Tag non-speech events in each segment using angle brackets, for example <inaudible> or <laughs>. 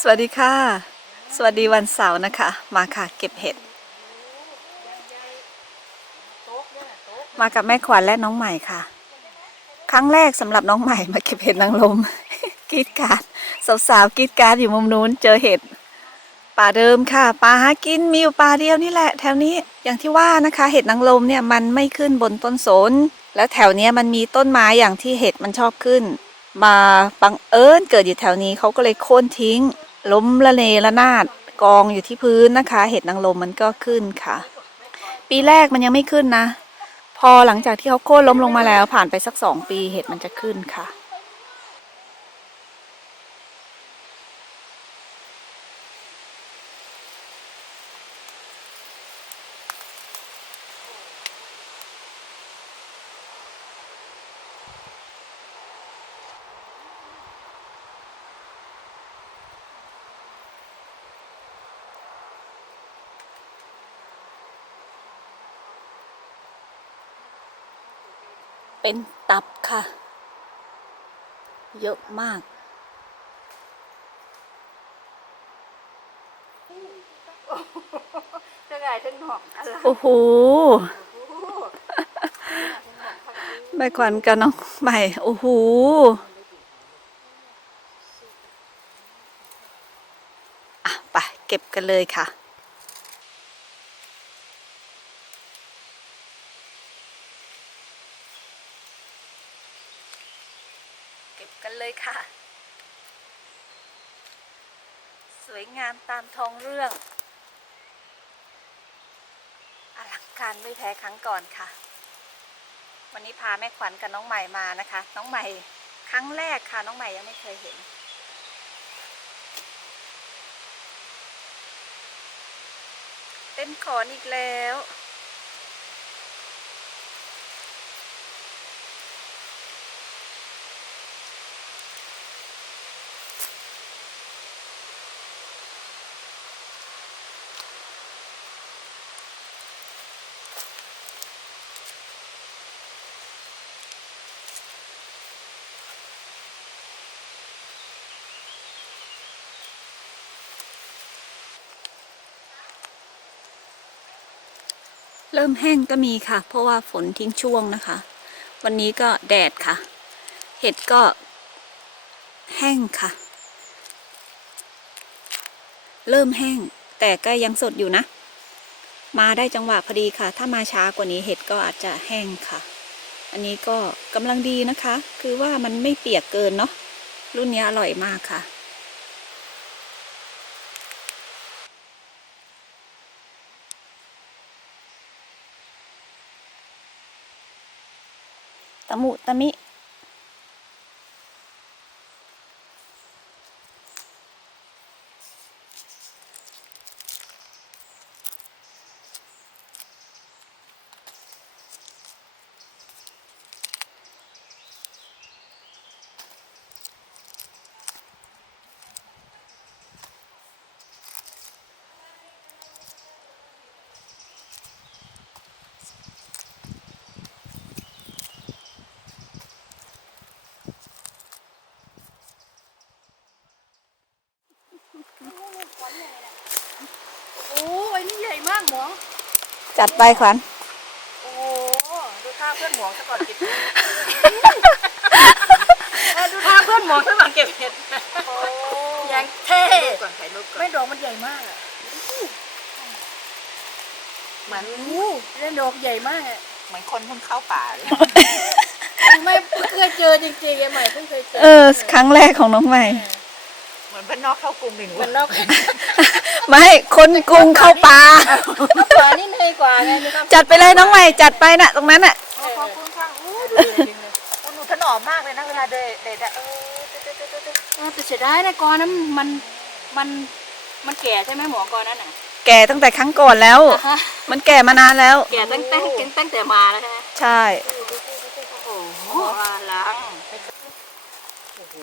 สวัสดีค่ะ สวัสดีวันเสาร์นะคะ มาค่ะเก็บเห็ด มากับแม่ขวัญและน้องใหม่ค่ะ ครั้งแรกสำหรับน้องใหม่มาเก็บเห็ดนางลมกีดการสาวๆกีดการอยู่มุมนู้นเจอเห็ดป่าเดิมค่ะป่าหากินมีอยู่ป่าเดียวนี่แหละ แถวนี้อย่างที่ว่านะคะ เห็ดนางลมเนี่ยมันไม่ขึ้นบนต้นสน แล้วแถวเนี้ยมันมีต้นไม้อย่างที่เห็ดมันชอบขึ้น มาบังเอิญเกิดอยู่แถวนี้เขาก็เลยโค่นทิ้ง ล้มละเนระนาดกองอยู่ที่พื้นนะคะ เห็ดนางลมมันก็ขึ้นค่ะ ปีแรกมันยังไม่ขึ้นนะ พอหลังจากที่เขาโค่นล้มลงมาแล้วผ่านไปสักสองปีเห็ดมันจะขึ้นค่ะ เป็นตับค่ะ เยอะมากจะไงถึงหอกอะไรโอ้โหแม่ขวัญกับน้องใหม่โอ้โหอะไปเก็บกันเลยค่ะ เก็บกันเลยค่ะ สวยงามตามท้องเรื่อง อลังการไม่ แพ้ครั้งก่อนค่ะ วันนี้พาแม่ขวัญกับน้องใหม่มานะคะ น้องใหม่ครั้งแรกค่ะ น้องใหม่ยังไม่เคยเห็นเต้นขอนอีกแล้ว เริ่มแห้งก็มีค่ะ เพราะว่าฝนทิ้งช่วงนะคะ วันนี้ก็แดดค่ะ เห็ดก็ แห้งค่ะ เริ่มแห้ง แต่ก็ยังสดอยู่นะ มาได้จังหวะพอดีค่ะ ถ้ามาช้ากว่านี้เห็ดก็อาจจะแห้งค่ะ อันนี้ก็กำลังดีนะคะ คือว่ามันไม่เปียกเกินเนาะรุ่นนี้อร่อยมากค่ะ ตะมุต โอ้ยนี่ใหญ่มากหมอจัดไปขวัญโอ้ดูท่าเพื่อนหมอซะก่อนเก็บเห็ดเออดูท่าเพื่อนหมอซะก่อนเก็บเห็ดยังเท่ก่อนถ่ายรูปก่อนไม่ดอกมันใหญ่มากอะเหมือนโอ้เล่นดอกใหญ่มากอะเหมือนคนเพิ่งเข้าป่าเลยไม่เพิ่งเคยเจอจริงๆไอ้ใหม่เพิ่งเคยเจอเออ ครั้งแรกของน้องใหม่เห มือนบ้านนอกเข้ากรุงหนึ่งมันนอกไม่คนกรุงเข้าป่ากว่านี่เหนื่อยกว่าไงมีความจัดไปเลยน้องใหม่จัดไปน่ะ ตรงนั้นน่ะ ขอบคุณค่ะอู้ดูดิคุณหนูถนอมมากเลยนะเวลาเดินเด็ดอะเออเด็ดเด็ดเด็ดเด็ดเออแต่เสียดายนะกอนั้นมันมันมันแก่ใช่ไหมหมอกอนั้นอะ แก่ตั้งแต่ครั้งก่อนแล้วฮะ มันแก่มานานแล้ว แก่ตั้งแต่ตั้งแต่มาแล้วใช่ไหมใช่ โอ้โหอลังโอ้โห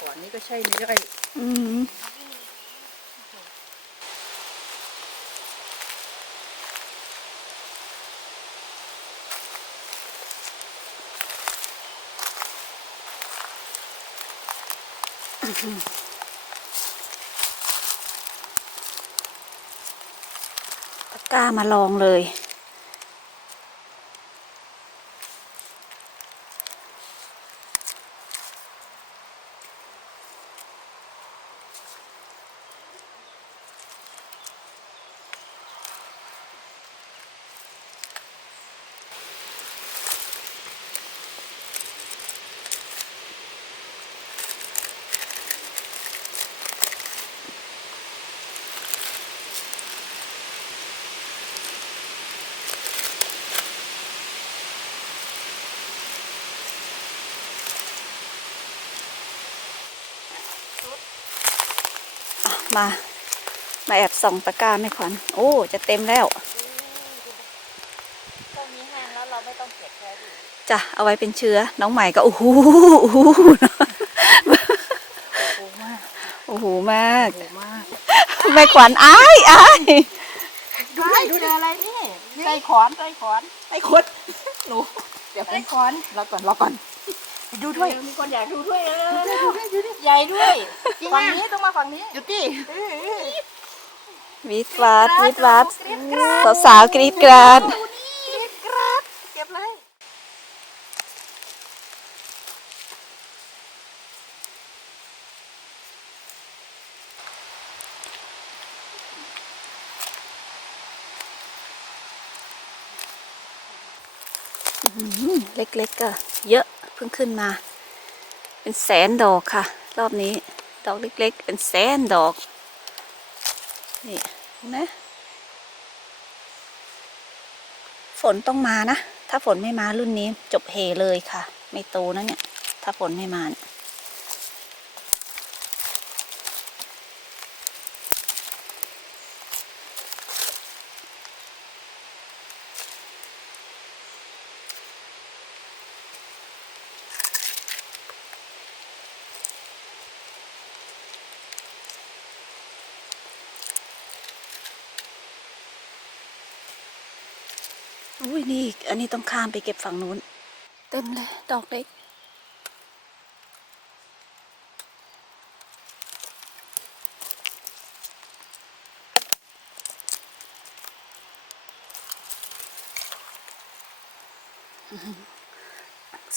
ก่อนนี่ก็ใช่ย่อยอืมกร้ามาลองเลย มา มาแอบส่องตะกร้าไม่ขวัญโอ้ จะเต็มแล้วตรงนี้แห้งแล้วเราไม่ต้องเก็บแค่ดิจ้ะเอาไว้เป็นเชื้อ น้องใหม่ก็โอ้โหโอ้โหโอ้มากโอ้โหมากโอ้มากแม่ขวัญอ้ายอ้ายดูดิดูดิอะไรนี่ใส่ขอนใส่ขอนไอ้คุดหนูเดี๋ยวใส่ขอนรอก่อนรอก่อนไปดูด้วยเออมีคนอยากดูด้วยเออดูดิดูดิใหญ่ด้วย จริงฝั่งอะนี้ต้องมาฝั่งนี้หยุดดิวิทวัดวิทวัดสาวๆกรีดกราดดูนี่กราดเก็บเลยอืมเล็กๆก็เยอะเพิ่งขึ้นมา เป็นแสนดอกค่ะ รอบนี้ด อกเล็กๆ เป็นแสนดอก นี่นะฝนต้องมานะ ถ้าฝนไม่มารุ่นนี้จบเฮเลยค่ะ ไม่โตนะเนี่ย ถ้าฝนไม่มาเนี่ย อุ้ยนี่ อีกอันนี้ต้องข้ามไปเก็บฝั่งนู้น เต็มเลย ดอกเล็ก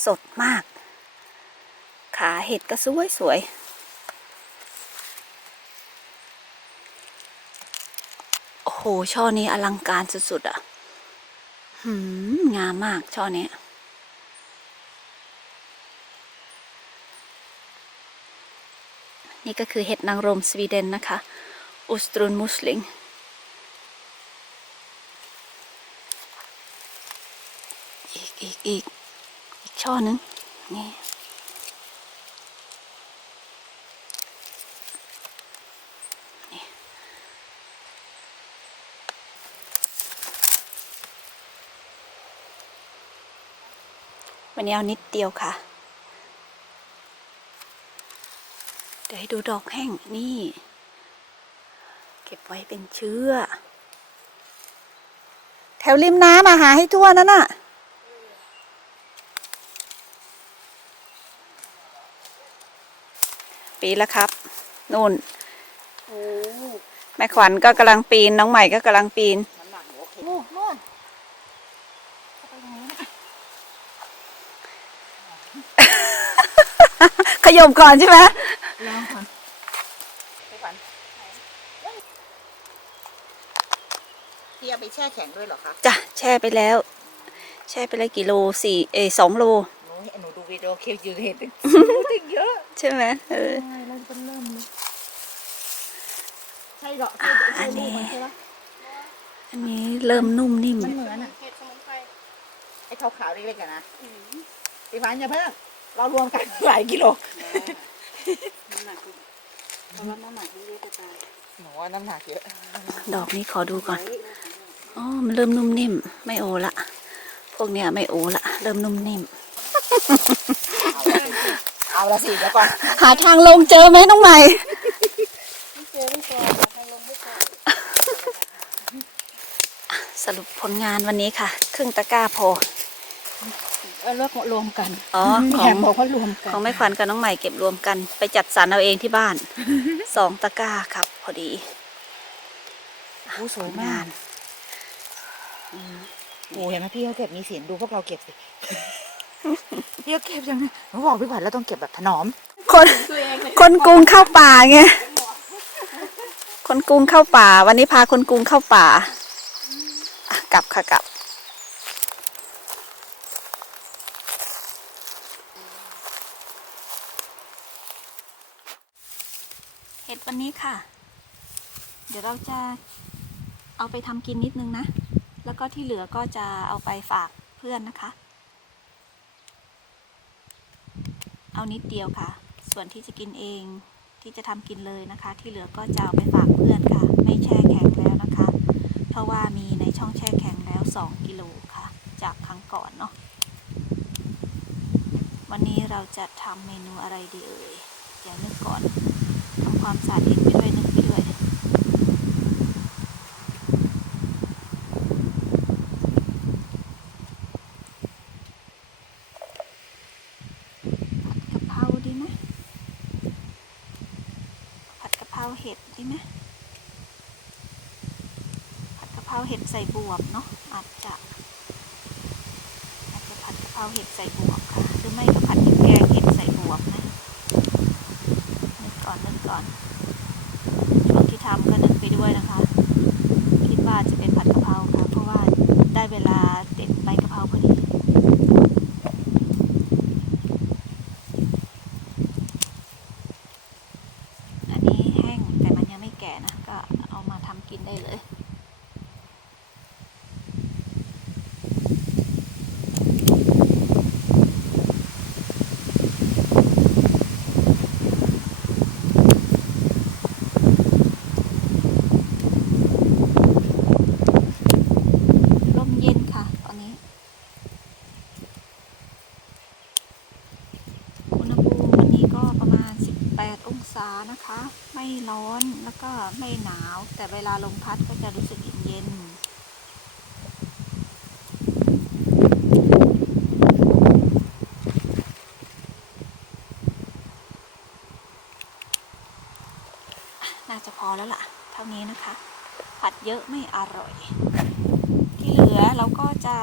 สดมาก ขาเห็ดก็สวยสวยโอ้โหช่อนี้อลังการสุดๆอะหืม งามมากช่อนี้นี่ก็คือเห็ดนางรมสวีเดนนะคะ อุสตรุนมุสลิง อีก อีก อีก อีกช่อนึง นี่ วันนี้เอานิดเดียวค่ะ เดี๋ยวให้ดูดอกแห้งนี่ เก็บไว้เป็นเชื้อ แถวริมน้ำมาหาให้ทั่วนั่นน่ะปีแล้วครับนู่นแม่ขวัญก็กำลังปีน น้องใหม่ก็กำลังปีน น้ำหนักหนูโอเคนู่นนู่นเข้าไปตรงนี้นะ ข ยมก่อนใช่ไหมลองก่อนไปก่อนพี่เอาไปแช่แข็งด้วยเหรอคะจ้ะแช่ไปแล้ว แช่ไปแล้วกี่โลสี่เออสองโลหนูหนูดูวิดีโอคลิปอยู่เห็นถึงถึงเยอะ ใช่ไหมเออใช่เริ่มต้นเริ่มเลยใช่เหรอใช่อัใช่นนี้ลูกมันใช่ปะอันนี้เริ่มนุ่มนิ่มมันเหมือนอะเห็ดสมุนไพรไอ้ขาวๆเล็กๆกันนะพี่ฟันอย่าเพิ่ง เรารวมกันหลายกิโลน้ำหนักเพราะว่าน้ำหนักมันเยอะจะตายหนูว่าน้ำหนักเยอะ ดอกนี้ขอดูก่อน อ๋อ มันเริ่มนุ่มนิ่ม ไม่โอละ พวกเนี้ยไม่โอละ เริ่มนุ่มนิ่ม เอาละสิเดี๋ยวก่อน หาทางลงเจอไหมน้องใหม่ไม่เจอไม่เจอให้ลงไม่เจอสรุปผลงานวันนี้ค่ะ ครึ่งตะกร้าพอ เออเลิกรวมกันอ๋อขแอองบบอกว่ารวมกันของแม่ขวัญกับน้องใหม่เก็บรวมกัน ไปจัดสรรเอาเองที่บ้าน สองตะกร้าครับ พอดีโอ้สวยผลมางาก นโอ้เห็นไหมพี่เขาเก็บมีศีลดูพวกเราเก็บสิ พี่เขาเก็บยังไงหนูบอกพี่ขวัญเราต้องเก็บแบบถนอม คนตัวเองเลยคนกรุงเข้าป่าไงคนกรุงเข้าป่า วันนี้พาคนกรุงเข้าป่าอะกลับค่ะกลับ เห็ดวันนี้ค่ะ เดี๋ยวเราจะเอาไปทำกินนิดนึงนะ แล้วก็ที่เหลือก็จะเอาไปฝากเพื่อนนะคะ เอานิดเดียวค่ะ ส่วนที่จะกินเองที่จะทำกินเลยนะคะ ที่เหลือก็จะเอาไปฝากเพื่อนค่ะ ไม่แช่แข็งแล้วนะคะ เพราะว่ามีในช่องแช่แข็งแล้ว 2 กิโลค่ะ จากครั้งก่อนเนาะ วันนี้เราจะทำเมนูอะไรดีเอ่ยเดี๋ยวนึกก่อนทำความสะอาดเห็ดไปด้วยนึกไปด้วย ผัดกะเพราดีไหมผัดกะเพราเห็ดดีไหมผัดกะเพ ราเห็ดใส่บวบเนาะอาจจะอาจจะผัดกะเพราเห็ดใส่บวบค่ะ หรือไม่ก็ผัดพริกแกงเห็ดใส่บวบนะนึกก่อนนึกก่อนช่วงที่ทำก็นึกไปด้วยนะคะ คิดว่าจะเป็นผัดกะเพราค่ะ เพราะว่าได้เวลาเด็ดใบกะเพราพอดี อันนี้แห้งแต่มันยังไม่แก่นะ ก็เอามาทำกินได้เลย ลมเย็นค่ะ ตอนนี้ อุณหภูมิวันนี้ก็ประมาณ 18 องศานะคะ ไม่ร้อนแล้วก็ไม่หนาว แต่ เวลาลมพัดก็จะรู้สึกเย็นน่าจะพอแล้วล่ะ เท่านี้นะคะ ผัดเยอะไม่อร่อย ที่เหลือเราก็จะ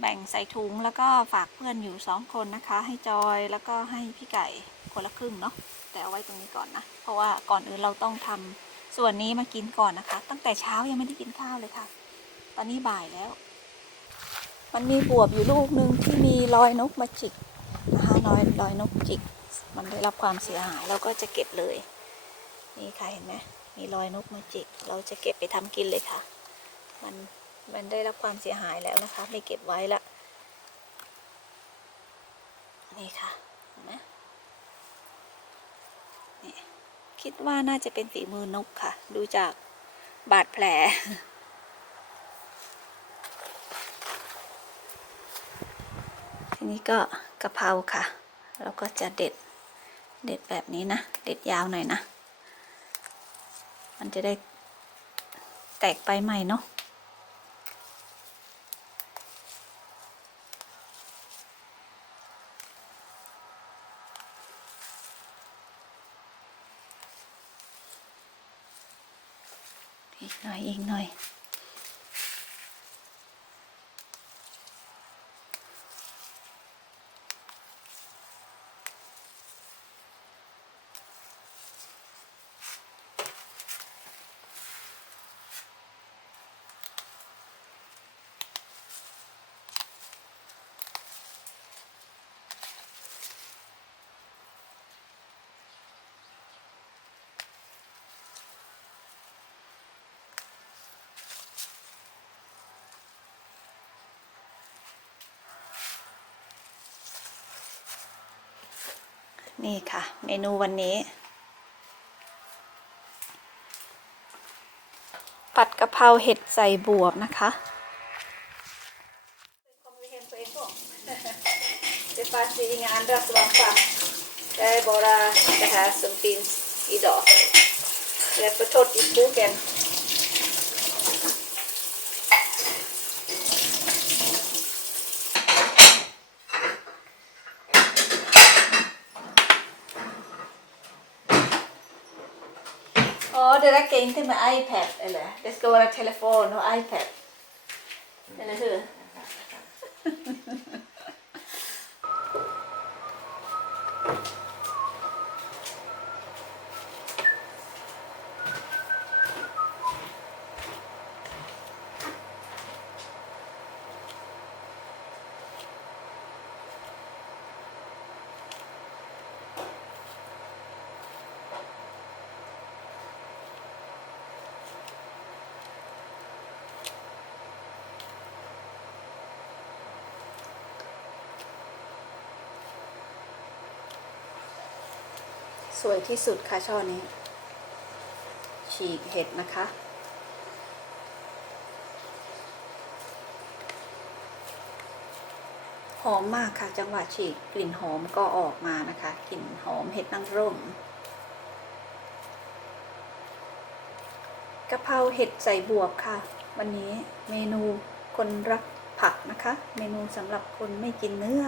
แบ่งใส่ถุงแล้วก็ฝากเพื่อนอยู่สองคนนะคะ ให้จอยแล้วก็ให้พี่ไก่คนละครึ่งเนาะ แต่เอาไว้ตรงนี้ก่อนนะ เพราะว่าก่อนอื่นเราต้องทำส่วนนี้มากินก่อนนะคะ ตั้งแต่เช้ายังไม่ได้กินข้าวเลยค่ะ ตอนนี้บ่ายแล้ว มันมีบวบอยู่ลูกหนึ่งที่มีรอยนกมาจิกนะคะรอยรอยนกจิก มันได้รับความเสียหายเราก็จะเก็บเลย นี่ค่ะเห็นไหมมีรอยนกมาจิก เราจะเก็บไปทำกินเลยค่ะ มันมันได้รับความเสียหายแล้วนะคะ ไม่เก็บไว้ละ นี่ค่ะเห็นไหมนี่ คิดว่าน่าจะเป็นฝีมือนกค่ะ ดูจากบาดแผล ทีนี้ก็กะเพราค่ะ แล้วก็จะเด็ด เด็ดแบบนี้นะ เด็ดยาวหน่อยนะ มันจะได้แตกไปใหม่เนาะ อีกหน่อยอีกหน่อย นี่ค่ะ เมนูวันนี้ ผัดกะเพราเห็ดใส่บวบนะคะเดี๋ยวฟาสิงานรัสวังฟัได้บอรานะคะสมตินอีดอกและวไปทดอีกูกัน räcker inte med iPad eller? Det ska vara telefon och iPad. Eller hur? <laughs> สวยที่สุดค่ะช่อนี้ ฉีกเห็ดนะคะ หอมมากค่ะจังหวะฉีกกลิ่นหอมก็ออกมานะคะ กลิ่นหอมเห็ดนางรมกะเพราเห็ดใส่บวบค่ะ วันนี้เมนูคนรักผักนะคะ เมนูสำหรับคนไม่กินเนื้อ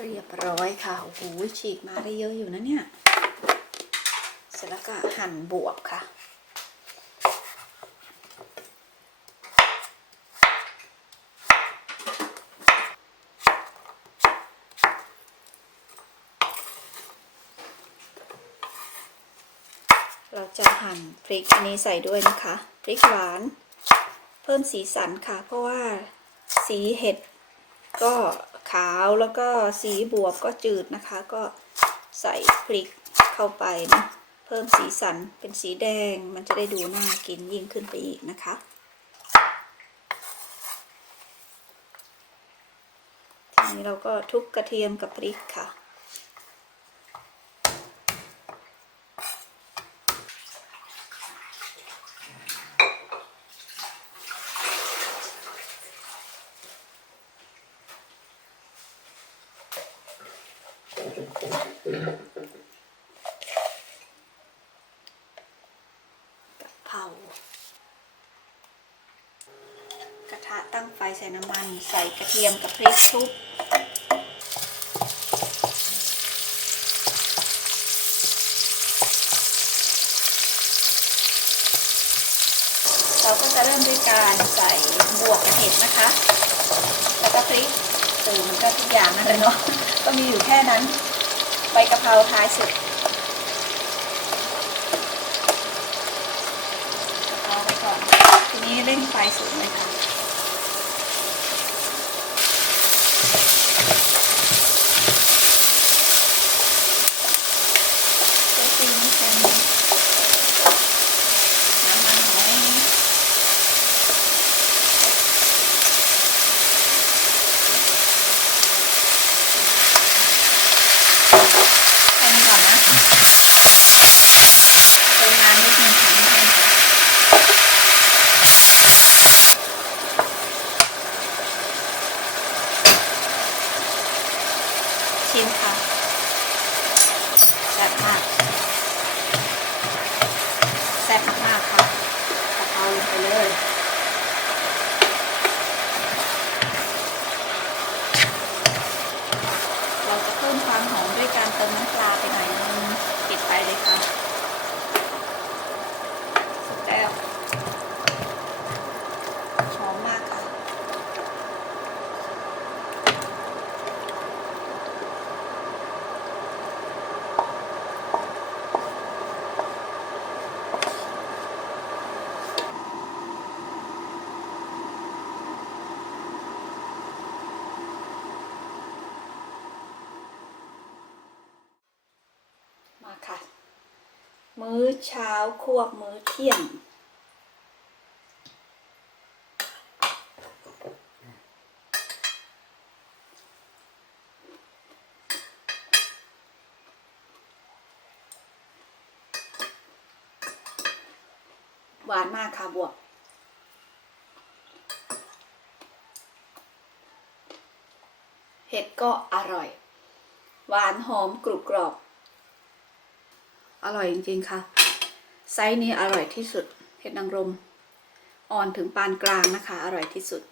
เรียบร้อยค่ะ โอ้โหฉีกมาได้เยอะอยู่นะเนี่ย เสร็จแล้วก็หั่นบวบค่ะ เราจะหั่นพริกอันนี้ใส่ด้วยนะคะ พริกหวาน เพิ่มสีสันค่ะ เพราะว่าสีเห็ดก็ ขาวแล้วก็สีบวบก็จืดนะคะ ก็ใส่พริกเข้าไปนะเพิ่มสีสันเป็นสีแดงมันจะได้ดูน่ากินยิ่งขึ้นไปอีกนะคะ ทีนี้เราก็ทุบกระเทียมกับพริกค่ะ กะเพรากระทะ ตั้งไฟใส่น้ำมัน ใส่กระเทียมกับพริกทุบเราก็จะเริ่มด้วยการใส่บวกกับเห็ดนะคะ แล้วก็พริกตูมันก็ทุกอย่างนั่นแหละเนาะ ก็มีอยู่แค่นั้น ใบกะเพราท้ายสุดเอาไปก่อนทีนี้เร่งไฟสูงเลยค่ะ เจ้าซีนี่เป็นน้ำมันหอยแค่นี้ก่อนนะเติมน้ำนิดนึงค่ะนิดนึงค่ะ ชิมค่ะแซ่บมากแซ่บมากๆค่ะกะเพราลงไปเลย เราจะเพิ่มความหอ มด้วยการเติมน้ำปลาไปหน่อยนึงปิดไปเลยค่ะสุดแล้วหอมมากค่ะ มาค่ะ มื้อเช้าควบมื้อเที่ยง หวานมากค่ะบวกเห็ดก็อร่อย หวานหอมกรุบกรอบ อร่อยจริง ๆ ค่ะ ไซส์นี้อร่อยที่สุดเห็ดนางรมอ่อนถึงปานกลางนะคะ อร่อยที่สุด